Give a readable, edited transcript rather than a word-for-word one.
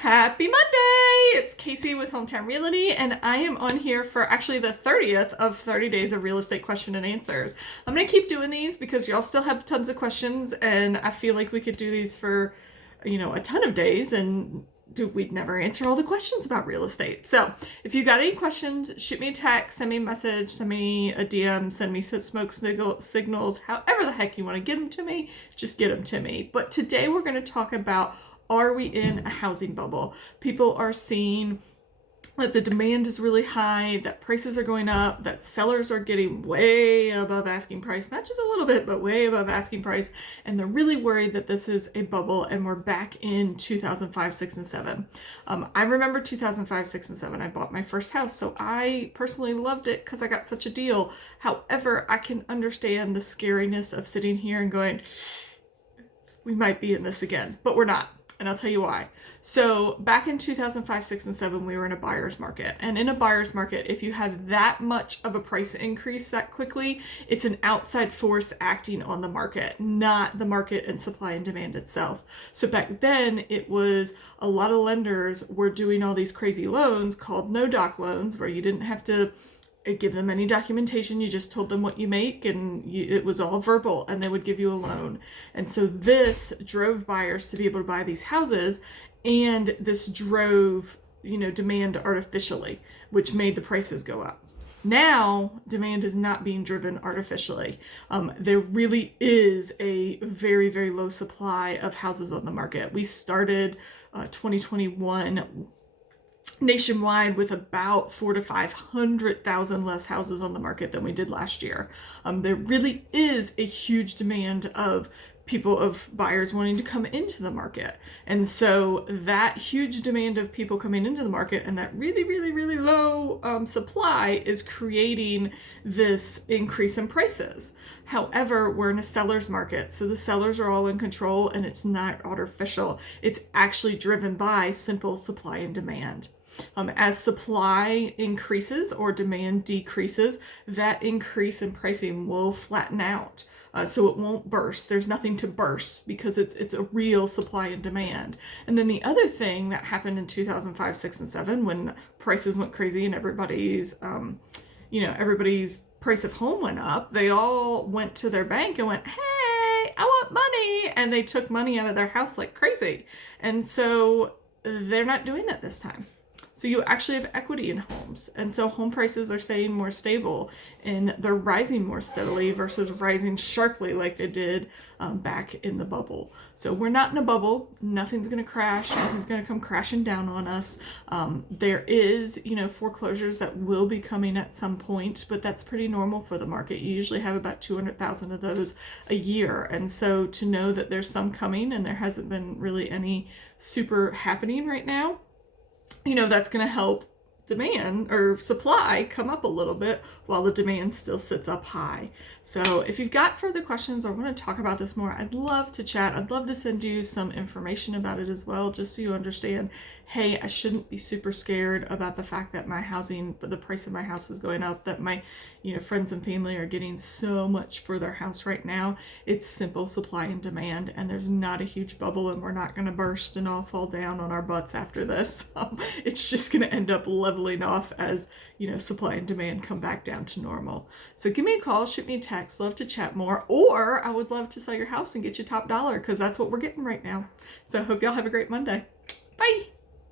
Happy Monday! It's Kacie with Hometown Realty, and I am on here for actually the 30th of 30 days of real estate question and answers. I'm going to keep doing these because y'all still have tons of questions, and I feel like we could do these for, a ton of days, and we'd never answer all the questions about real estate. So if you got any questions, shoot me a text, send me a message, send me a DM, send me smoke signals, however the heck you want to get them to me, just get them to me. But today we're going to talk about, are we in a housing bubble? People are seeing that the demand is really high, that prices are going up, that sellers are getting way above asking price, not just a little bit, but way above asking price. And they're really worried that this is a bubble and we're back in 2005, 6, and 7. I remember 2005, 6, and 7. I bought my first house, so I personally loved it because I got such a deal. However, I can understand the scariness of sitting here and going, we might be in this again, but we're not. And I'll tell you why. So back in 2005, 6, and 7, we were in a buyer's market. And in a buyer's market, if you have that much of a price increase that quickly, it's an outside force acting on the market, not the market and supply and demand itself. So back then, it was a lot of lenders were doing all these crazy loans called no-doc loans, where you didn't have to give them any documentation. You just told them what you make, and it was all verbal, and they would give you a loan. And so this drove buyers to be able to buy these houses, and this drove demand artificially, which made the prices go up. Now demand is not being driven artificially. There really is a very, very low supply of houses on the market. We started 2021 nationwide with about 400,000 to 500,000 less houses on the market than we did last year. There really is a huge demand of buyers wanting to come into the market. And so that huge demand of people coming into the market and that really, really, really low supply is creating this increase in prices. However, we're in a seller's market, so the sellers are all in control, and it's not artificial. It's actually driven by simple supply and demand. As supply increases or demand decreases, that increase in pricing will flatten out. So it won't burst. There's nothing to burst because it's a real supply and demand. And then the other thing that happened in 2005, 6, and 7, when prices went crazy and everybody's price of home went up, they all went to their bank and went, hey, I want money. And they took money out of their house like crazy. And so they're not doing that this time. So you actually have equity in homes. And so home prices are staying more stable, and they're rising more steadily versus rising sharply like they did back in the bubble. So we're not in a bubble. Nothing's going to crash. Nothing's going to come crashing down on us. There is, foreclosures that will be coming at some point, but that's pretty normal for the market. You usually have about 200,000 of those a year. And so to know that there's some coming and there hasn't been really any super happening right now, that's going to help demand or supply come up a little bit while the demand still sits up high. So if you've got further questions or want to talk about this more, I'd love to chat. I'd love to send you some information about it as well, just so you understand, hey, I shouldn't be super scared about the fact that the price of my house is going up, that my friends and family are getting so much for their house right now. It's simple supply and demand, and there's not a huge bubble, and we're not going to burst and all fall down on our butts after this. It's just going to end up leveling off as supply and demand come back down to normal. So give me a call, shoot me a text, love to chat more, or I would love to sell your house and get you top dollar, because that's what we're getting right now. So I hope y'all have a great Monday. Bye.